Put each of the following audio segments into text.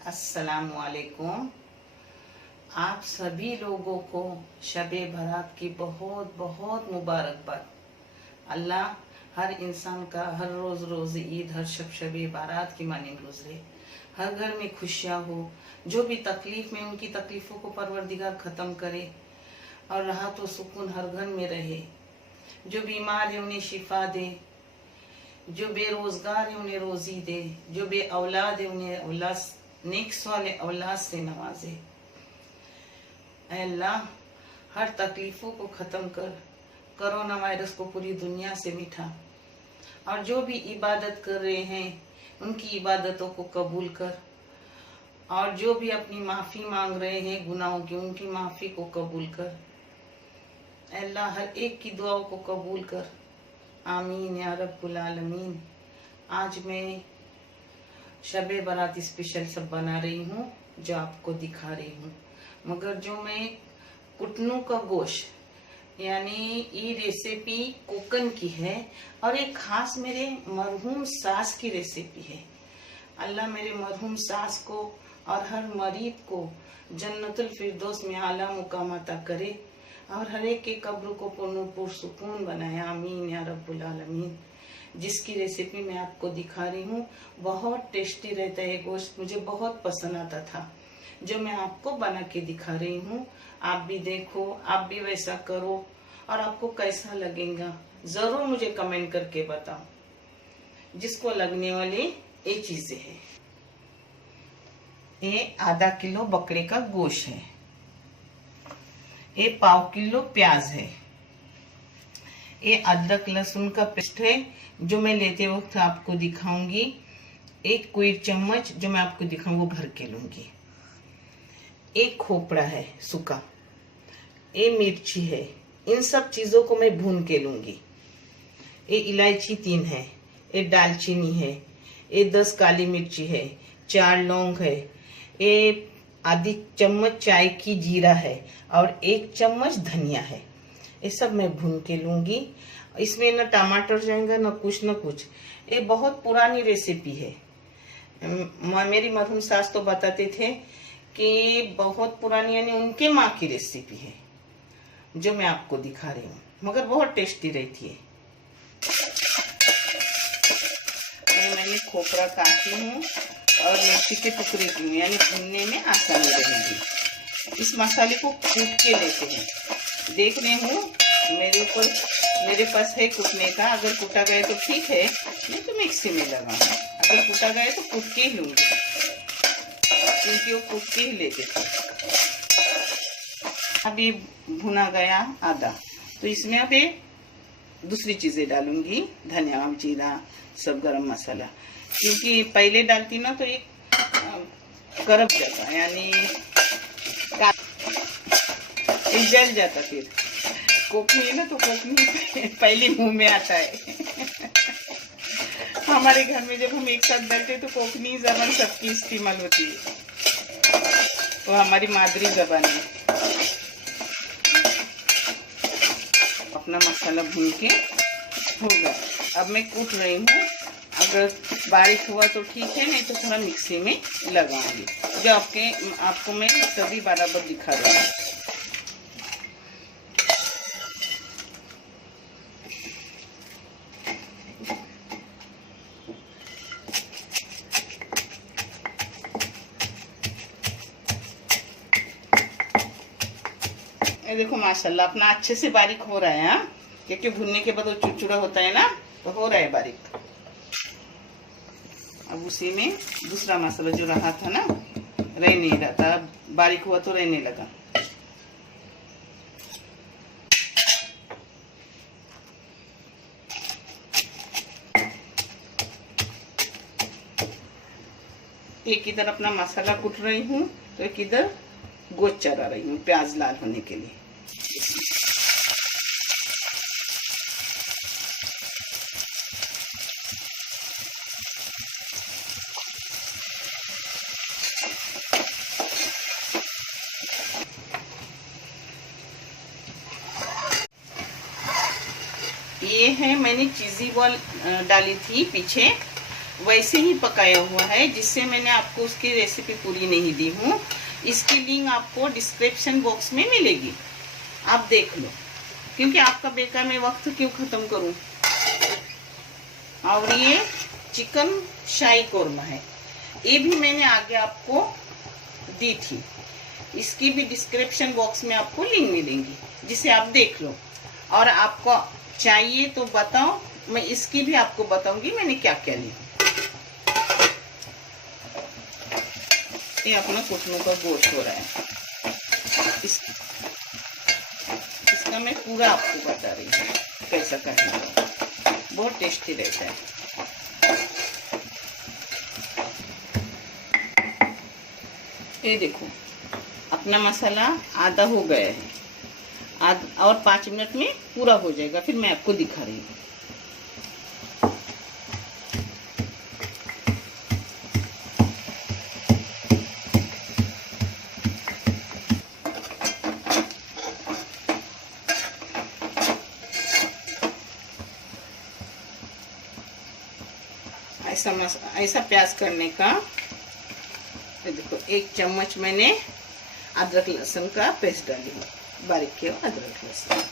अस्सलामुअलैकुम। आप सभी लोगों को शबे बारात की बहुत बहुत मुबारकबाद। अल्लाह हर इंसान का हर रोज़ रोज़ ईद, हर शबे बारात की मानिंद गुजरे, हर घर में खुशियाँ हो। जो भी तकलीफ़ में, उनकी तकलीफ़ों को परवरदिगार ख़त्म करे और राहत व सुकून हर घर में रहे। जो बीमार है उन्हें शिफा दे, जो बेरोज़गार है उन्हें रोज़ी दे, जो बे औलाद है उन्हें औलाद नेक वाले औलाद से नवाजे। अल्लाह हर तकलीफ़ों को ख़त्म कर, कोरोना वायरस को पूरी दुनिया से मिटा, और जो भी इबादत कर रहे हैं उनकी इबादतों को कबूल कर, और जो भी अपनी माफ़ी मांग रहे हैं गुनाहों की, उनकी माफ़ी को कबूल कर। अल्लाह हर एक की दुआओं को कबूल कर। आमीन या रब्बुल आलमीन। आज मैं शबे बारात स्पेशल सब बना रही हूँ, जो आपको दिखा रही हूँ। मगर जो मैं कुटनू का गोश्त यानी ये रेसिपी कोकन की है, और एक खास मेरे मरहूम सास की रेसिपी है। अल्लाह मेरे मरहूम सास को और हर मरीद को जन्नतुल फिरदौस में आला मुकाम अता करे, और हर एक के कब्र को पुरसुकून बनाए। आमीन या रब्बुल आलमीन। जिसकी रेसिपी मैं आपको दिखा रही हूँ, बहुत टेस्टी रहता है गोश्त, मुझे बहुत पसंद आता था, जो मैं आपको बना के दिखा रही हूँ। आप भी देखो, आप भी वैसा करो, और आपको कैसा लगेगा ज़रूर मुझे कमेंट करके बताओ। जिसको लगने वाली ये चीज़ें हैं। ये आधा किलो बकरे का गोश्त है, ये पाव किलो प्याज है, ये अदरक लहसुन का पेस्ट है जो मैं लेते वक्त आपको दिखाऊंगी। एक कोई चम्मच जो मैं आपको दिखाऊंगी वो भर के लूंगी। एक खोपड़ा है सूखा, ये मिर्ची है, इन सब चीज़ों को मैं भून के लूंगी। ये इलायची 3 है, ये दालचीनी है, ये 10 काली मिर्ची है, 4 लौंग है, ये आधी चम्मच चाय की जीरा है, और 1 चम्मच धनिया है। ये सब मैं भून के लूंगी। इसमें न टमाटर जाएगा न कुछ। ये बहुत पुरानी रेसिपी है। मेरी मरहूम सास तो बताते थे कि बहुत पुरानी, यानी उनके माँ की रेसिपी है, जो मैं आपको दिखा रही हूँ, मगर बहुत टेस्टी रहती है। मैंने खोपरा काटी हूँ और मिर्ची के टुकड़े की हूँ, यानी भूनने में आसानी रहेगी। इस मसाले को कूट के लेते हैं। देख रहे हूँ मेरे पास है कूटने का, अगर कूटा गया तो ठीक है, नहीं तो मिक्सी में लगाऊंगा। अगर कूटा गया तो कूट के ही लूंगी, क्योंकि वो कूट के ही लेते थे। अभी भुना गया आधा, तो इसमें अब दूसरी चीजें डालूंगी, धनिया जीरा सब गरम मसाला, क्योंकि पहले डालती ना तो ये करप जाता, यानी जल जाता। फिर कोकनी है ना, तो कोकनी पहले मुंह में आता है। हमारे घर में जब हम एक साथ बैठे तो कोकनी जबान सबकी इस्तेमाल होती है, वो हमारी मादरी जबान है। अपना मसाला भून के होगा। अब मैं कूट रही हूँ, अगर बारीक हुआ तो ठीक है, नहीं तो थोड़ा मिक्सी में लगाऊंगी, जो आपको मैं सभी बराबर दिखा रही हूँ। ये देखो माशाल्लाह अपना अच्छे से बारीक हो रहा है। हाँ, क्योंकि भुनने के बाद वो चुड़चुड़ा होता है ना, तो हो रहा है बारीक। अब उसी में दूसरा मसाला जो रहा था ना, रह नहीं रहा था, बारीक हुआ तो रहने लगा। एक इधर अपना मसाला कूट रही हूँ, तो एक इधर गोश्त चढ़ा रही हूँ प्याज लाल होने के लिए। ये है, मैंने चीज़ी बॉल डाली थी पीछे, वैसे ही पकाया हुआ है, जिससे मैंने आपको उसकी रेसिपी पूरी नहीं दी हूँ। इसकी लिंक आपको डिस्क्रिप्शन बॉक्स में मिलेगी, आप देख लो, क्योंकि आपका बेकार मैं वक्त क्यों ख़त्म करूँ। और ये चिकन शाही कोरमा है, ये भी मैंने आगे आपको दी थी। इसकी भी डिस्क्रिप्शन बॉक्स में आपको लिंक मिलेंगी, जिसे आप देख लो। और आपको चाहिए तो बताओ, मैं इसकी भी आपको बताऊंगी मैंने क्या क्या लिया। ये अपना घुटनों का गोश्त हो रहा है, इसका मैं पूरा आपको बता रही हूँ कैसा करना है, बहुत टेस्टी रहता है। ये देखो अपना मसाला आधा हो गया है, और 5 मिनट में पूरा हो जाएगा, फिर मैं आपको दिखा रही हूँ। ऐसा प्याज करने का, देखो 1 चम्मच मैंने अदरक लहसुन का पेस्ट डाली है, बारीक किया अदरक लहसुन।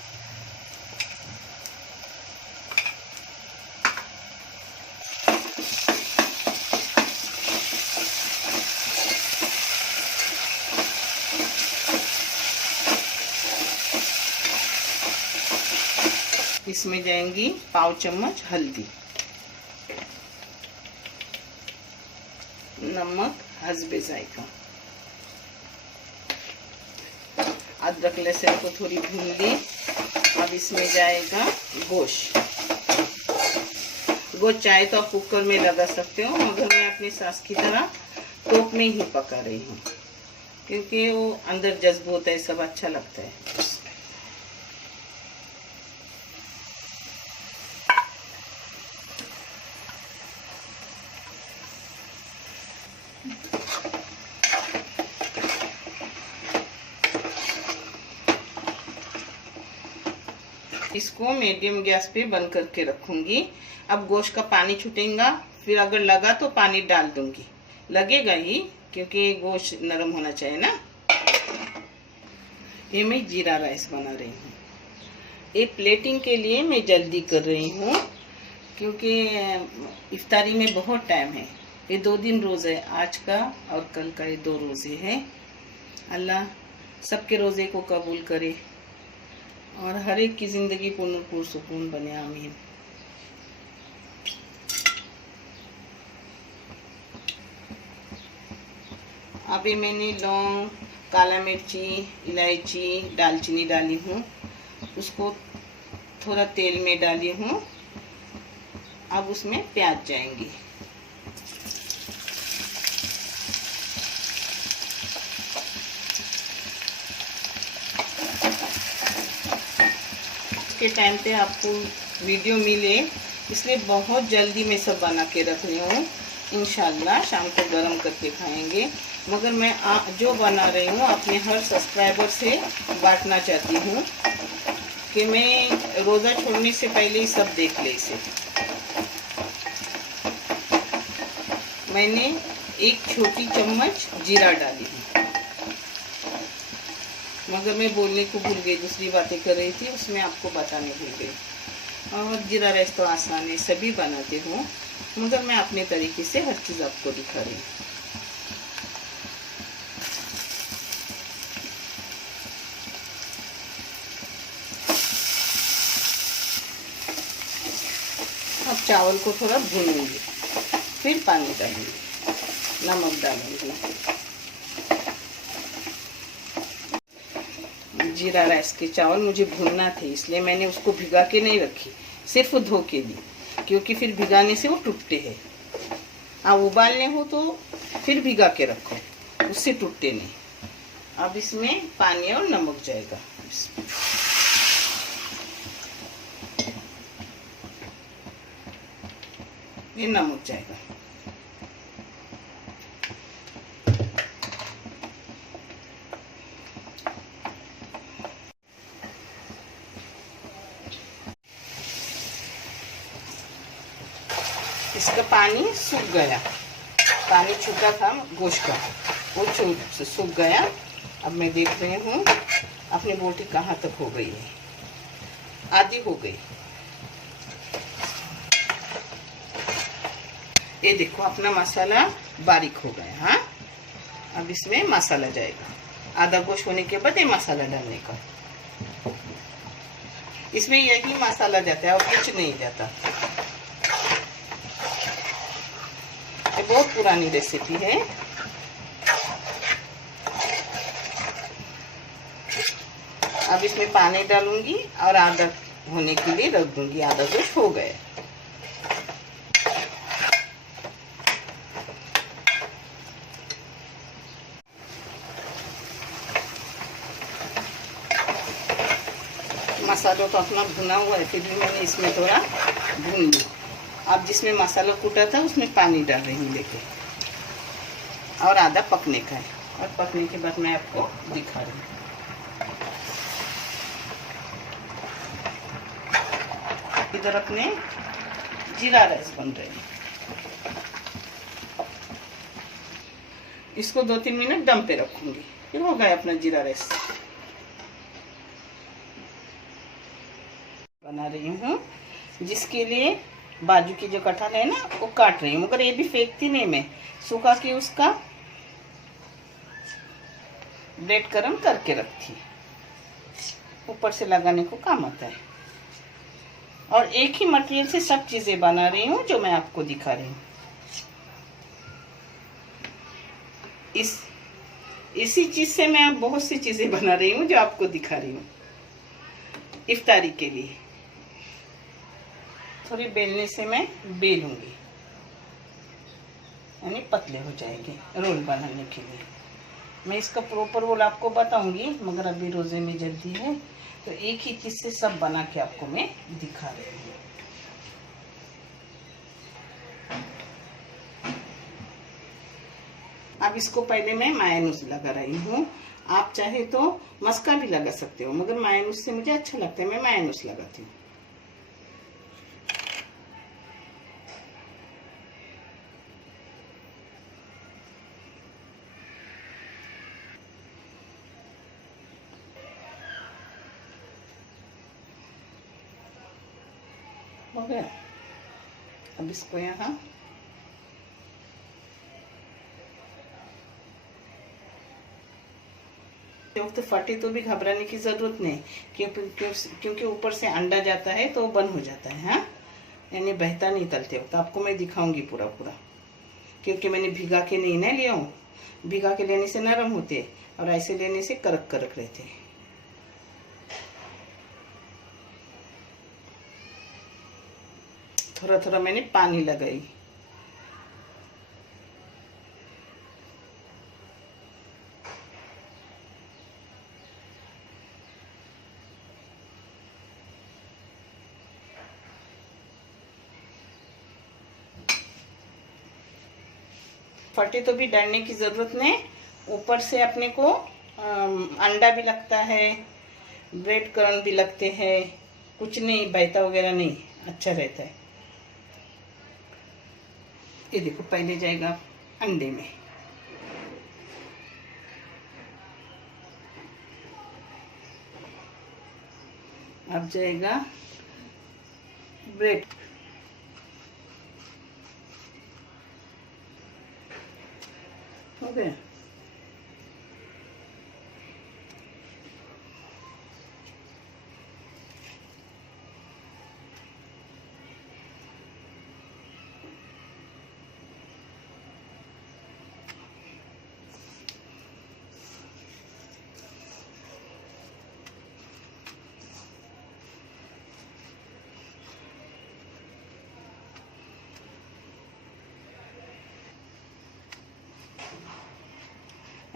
इसमें जाएंगी पाव चम्मच हल्दी, नमक हस्बे जायका, अदरक लहसुन को थोड़ी भून ली। अब इसमें जाएगा गोश्त। गोश्त चाहे तो आप कुकर में लगा सकते हो, मगर मैं अपनी सास की तरह टोप में ही पका रही हूँ, क्योंकि वो अंदर जज्ब होता है, सब अच्छा लगता है। इसको मीडियम गैस पे बंद करके रखूंगी। अब गोश्त का पानी छूटेगा, फिर अगर लगा तो पानी डाल दूंगी, लगेगा ही क्योंकि गोश्त नरम होना चाहिए ना। ये मैं जीरा राइस बना रही हूँ। ये प्लेटिंग के लिए मैं जल्दी कर रही हूँ, क्योंकि इफ्तारी में बहुत टाइम है। ये 2 दिन रोज़े, आज का और कल का, ये 2 रोज़े हैं। अल्लाह सबके रोज़े को कबूल करे और हर एक की ज़िंदगी पुरसुकून बने, आमीन। अभी मैंने लौंग, काला मिर्ची, इलायची, दालचीनी डाली हूँ, उसको थोड़ा तेल में डाली हूँ। अब उसमें प्याज जाएंगी। के टाइम पे आपको वीडियो मिले, इसलिए बहुत जल्दी मैं सब बना के रख रही हूँ। इंशाल्लाह शाम को गरम करके खाएंगे। मगर मैं जो बना रही हूँ अपने हर सब्सक्राइबर से बांटना चाहती हूँ कि मैं रोज़ा छोड़ने से पहले ही सब देख ले इसे। मैंने 1 छोटी चम्मच जीरा डाली है, मगर मैं बोलने को भूल गई, दूसरी बातें कर रही थी, उसमें आपको बताने भूल गई। और जीरा राइस तो आसान है, सभी बनाते हो, मगर मैं अपने तरीके से हर चीज़ आपको दिखा रही हूँ। अब चावल को थोड़ा भूनूंगी, फिर पानी डालूंगी, नमक डालूंगी। जीरा राइस के चावल मुझे भूनना थे, इसलिए मैंने उसको भिगा के नहीं रखी, सिर्फ धो के दी, क्योंकि फिर भिगाने से वो टूटते हैं। आप उबालने हो तो फिर भिगा के रखो, उससे टूटते नहीं। अब इसमें पानी और नमक जाएगा। ये नमक जाएगा। इसका पानी सूख गया, पानी छूटा था गोश्त का, वो सूख गया। अब मैं देख रही हूँ अपनी बोटी कहाँ तक हो गई है, आधी हो गई। ये देखो अपना मसाला बारीक हो गया। हाँ, अब इसमें मसाला जाएगा, आधा गोश्त होने के बाद ये मसाला डालने का। इसमें यही मसाला जाता है और कुछ नहीं जाता। ये बहुत पुरानी रेसिपी है। अब इसमें पानी डालूंगी और आधा होने के लिए रख दूंगी। आधा गोश्त हो गया। मसाला तो अपना भुना हुआ है, फिर भी मैंने इसमें थोड़ा भून लिया। अब जिसमें मसाला कूटा था उसमें पानी डाल रही हूँ लेके, और आधा पकने का है। और पकने के बाद मैं आपको दिखा रही हूँ। इधर अपने जीरा राइस बन रहे हैं। इसको 2-3 मिनट दम पे रखूंगी, फिर हो गया अपना जीरा राइस। बना रही हूँ, जिसके लिए बाजू की जो कटहल है ना वो काट रही हूँ, मगर ये भी फेंकती नहीं मैं, सूखा के उसका ब्रेड गरम करके रखती, ऊपर से लगाने को काम आता है। और एक ही मटेरियल से सब चीजें बना रही हूँ जो मैं आपको दिखा रही हूँ। इसी चीज से मैं बहुत सी चीजें बना रही हूँ जो आपको दिखा रही हूँ इफ्तारी के लिए। थोड़ी बेलने से मैं बेलूंगी, यानी पतले हो जाएंगे रोल बनाने के लिए। मैं इसका प्रॉपर रोल आपको बताऊंगी, मगर अभी रोजे में जल्दी है तो एक ही चीज से सब बना के आपको मैं दिखा रही हूँ। अब इसको पहले मैं मायोनीज लगा रही हूँ। आप चाहे तो मस्का भी लगा सकते हो, मगर मायोनीज से मुझे अच्छा लगता है, मैं मायोनीज लगाती हूँ। हो गया। अब इसको यहाँ तो फटे तो भी घबराने की जरूरत नहीं, क्योंकि ऊपर से अंडा जाता है तो बंद हो जाता है। हाँ, यानी बहता नहीं तलते वक्त। आपको मैं दिखाऊंगी पूरा, क्योंकि मैंने भिगा के नहीं ना लिया हूँ। भिगा के लेने से नरम होते और ऐसे लेने से करक करक रहते हैं। थोड़ा थोड़ा मैंने पानी लगाई। फटे तो भी डालने की जरूरत नहीं, ऊपर से अपने को अंडा भी लगता है, ब्रेड क्रम्ब भी लगते हैं, कुछ नहीं बहता वगैरह नहीं, अच्छा रहता है। ये देखो पहले जाएगा अंडे में, अब जाएगा ब्रेड। हो गया।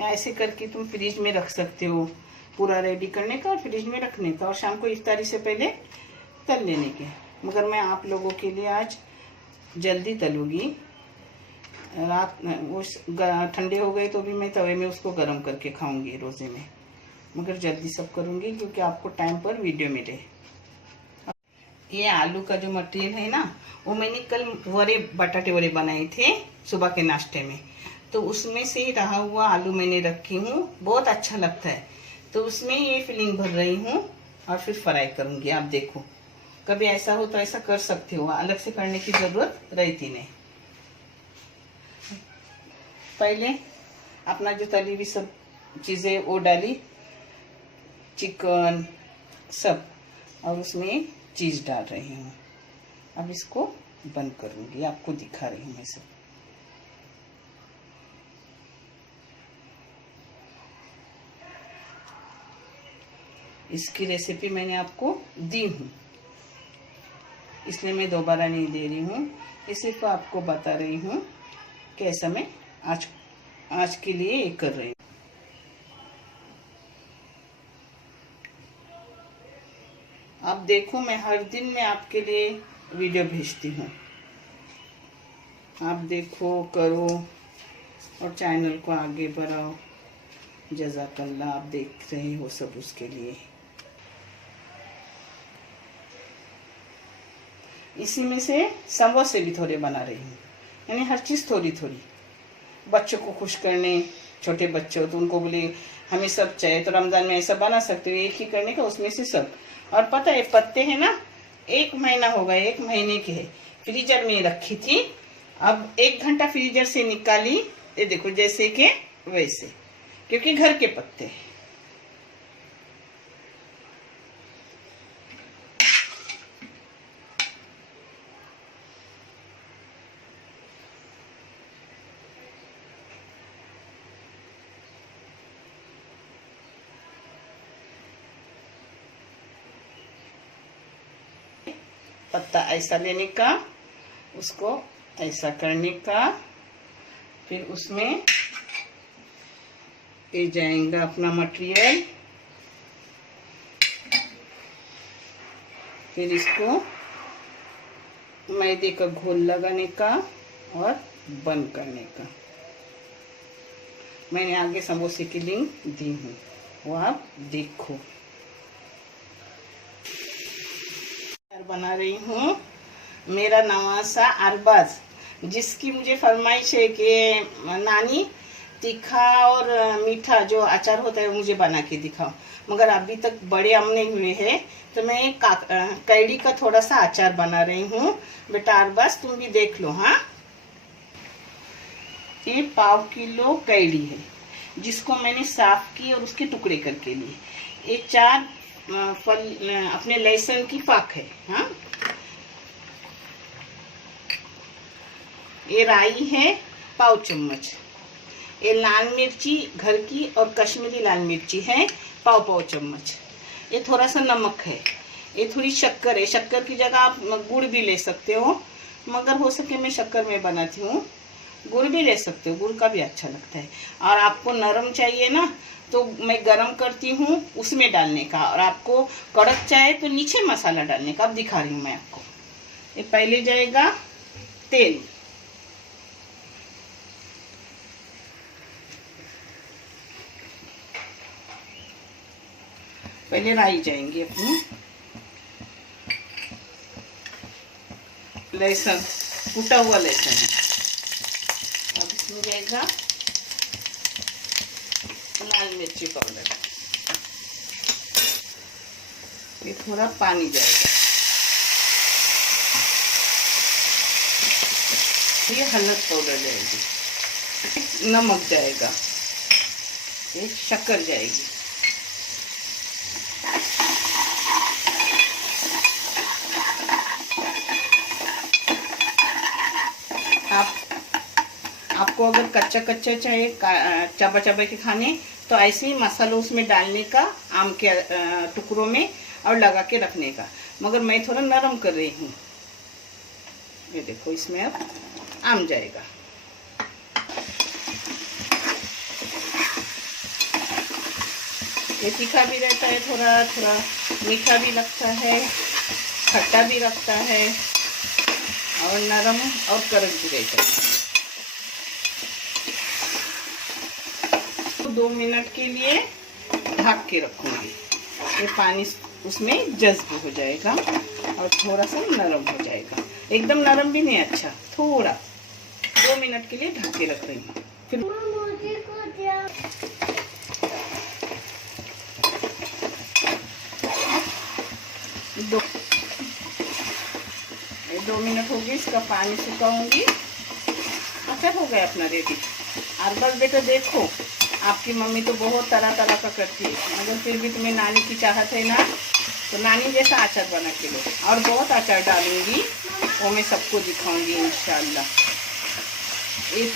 ऐसे करके तुम फ्रिज में रख सकते हो, पूरा रेडी करने का और फ्रिज में रखने का, और शाम को इफ्तारी से पहले तल लेने के। मगर मैं आप लोगों के लिए आज जल्दी तलूंगी। रात वो ठंडे हो गए तो भी मैं तवे में उसको गर्म करके खाऊंगी रोजे में, मगर जल्दी सब करूंगी क्योंकि आपको टाइम पर वीडियो मिले। ये आलू का जो मटेरियल है ना, वो मैंने कल वड़े, बटाटे वड़े बनाए थे सुबह के नाश्ते में, तो उसमें से रहा हुआ आलू मैंने रखी हूँ, बहुत अच्छा लगता है। तो उसमें ये फिलिंग भर रही हूँ और फिर फ्राई करूँगी। आप देखो, कभी ऐसा हो तो ऐसा कर सकते हो, अलग से करने की ज़रूरत रहती नहीं। पहले अपना जो तली हुई सब चीज़ें वो डाली, चिकन सब, और उसमें चीज़ डाल रही हूँ। अब इसको बंद करूँगी, आपको दिखा रही हूँ मैं सब। इसकी रेसिपी मैंने आपको दी हूँ, इसलिए मैं दोबारा नहीं दे रही हूँ। इसी को आपको बता रही हूँ कैसा मैं आज के लिए ये कर रही हूँ। आप देखो, मैं हर दिन में आपके लिए वीडियो भेजती हूँ, आप देखो, करो और चैनल को आगे बढ़ाओ। जज़ाकल्लाह, आप देख रहे हो सब उसके लिए। इसी में से समोसे भी थोड़े बना रही हूँ, यानी हर चीज़ थोड़ी थोड़ी। बच्चों को खुश करने, छोटे बच्चे हो तो उनको बोले हमें सब चाहिए, तो रमज़ान में ऐसा बना सकते हो, एक ही करने का, उसमें से सब। और पता है पत्ते हैं ना, 1 महीना हो गया, 1 महीने के है, फ्रीजर में रखी थी। अब 1 घंटा फ्रीजर से निकाली, ये देखो जैसे के वैसे, क्योंकि घर के पत्ते। पत्ता ऐसा लेने का, उसको ऐसा करने का, फिर उसमें ये जाएगा अपना मटेरियल, फिर इसको मैदे का घोल लगाने का और बंद करने का। मैंने आगे समोसे की लिंक दी हूँ, वो आप देखो। बना रही हूँ मेरा नवासा अरबाज, जिसकी मुझे फरमाइश है कि नानी तीखा और मीठा जो अचार होता है मुझे बना के दिखाओ, मगर अभी तक बड़े आम नहीं हुए हैं, तो मैं कैड़ी का थोड़ा सा अचार बना रही हूँ। बेटा अरबाज, तुम भी देख लो। हाँ, ये 1/2 किलो कैड़ी है, जिसको मैंने साफ की और उसके टुकड़े करके लिए। ये 4 फल अपने लहसुन की पाक है। हाँ, ये राई है 1/2 चम्मच, ये लाल मिर्ची घर की और कश्मीरी लाल मिर्ची है 1/2 चम्मच, ये थोड़ा सा नमक है, ये थोड़ी शक्कर है, शक्कर की जगह आप गुड़ भी ले सकते हो, मगर हो सके मैं शक्कर में बनाती हूँ, गुड़ भी ले सकते हो, गुड़ का भी अच्छा लगता है। और आपको नरम चाहिए ना, तो मैं गरम करती हूँ उसमें डालने का, और आपको कड़क चाहे तो नीचे मसाला डालने का। अब दिखा रही हूँ मैं आपको। ये पहले जाएगा तेल, पहले राई जाएंगी अपनी, लहसुन, कूटा हुआ लहसुन है। अब इसमें जाएगा लाल मिर्ची पाउडर, ये थोड़ा पानी जाएगा, ये हल्दी पाउडर जाएगी, नमक जाएगा, ये शक्कर जाएगी। आपको अगर कच्चा कच्चा चाहिए चबा चबा के खाने, तो ऐसे ही मसाला उसमें डालने का, आम के टुकड़ों में, और लगा के रखने का। मगर मैं थोड़ा नरम कर रही हूँ। ये देखो, इसमें अब आम जाएगा। ये तीखा भी रहता है, थोड़ा थोड़ा मीठा भी लगता है, खट्टा भी लगता है, और नरम और कड़क भी रहता है। 2 मिनट के लिए ढक के रखूंगी। ये पानी उसमें जज्ब हो जाएगा और थोड़ा सा नरम हो जाएगा। एकदम नरम भी नहीं, अच्छा थोड़ा 2 मिनट के लिए ढक के रख रही हूँ। फिर दो मिनट हो गई, इसका पानी सुखाऊंगी। अचार हो गया अपना रेडी। और बस बेटा देखो, आपकी मम्मी तो बहुत तरह तरह का करती है, मगर फिर भी तुम्हें नानी की चाहत है ना, तो नानी जैसा अचार बना के लो। और बहुत अचार डालूंगी, वो मैं सबको दिखाऊंगी इंशाल्लाह। एक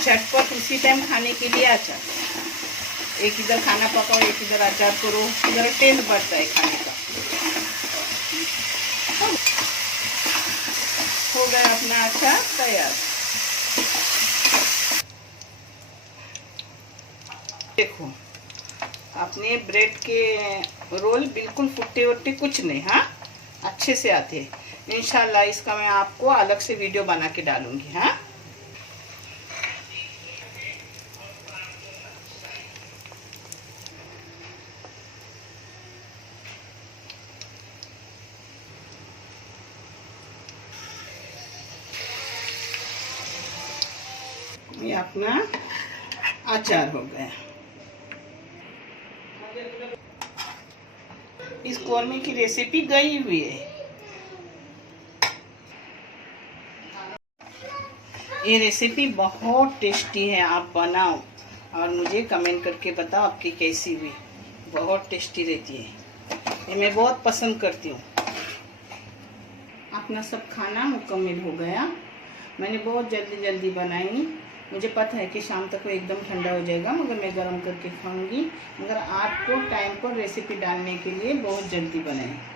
झटपट उसी टाइम खाने के लिए अचार, एक इधर खाना पकाओ, एक इधर अचार करो, इधर टेस्ट बढ़ता है खाने का। हो गया अपना अचार तैयार। देखो अपने ब्रेड के रोल बिल्कुल फुट्टे वुट्टे कुछ नहीं, हाँ अच्छे से आते हैं इंशाल्लाह। इसका मैं आपको अलग से वीडियो बना के डालूंगी। हाँ ये अपना अचार हो गया। इस कौरमे की रेसिपी गई हुई है। ये रेसिपी बहुत टेस्टी है, आप बनाओ और मुझे कमेंट करके बताओ आपकी कैसी हुई। बहुत टेस्टी रहती है, ये मैं बहुत पसंद करती हूँ। अपना सब खाना मुकम्मल हो गया। मैंने बहुत जल्दी जल्दी बनाई, मुझे पता है कि शाम तक वो एकदम ठंडा हो जाएगा, मगर मैं गरम करके खाऊंगी। मगर आपको टाइम पर रेसिपी डालने के लिए बहुत जल्दी बनाएं।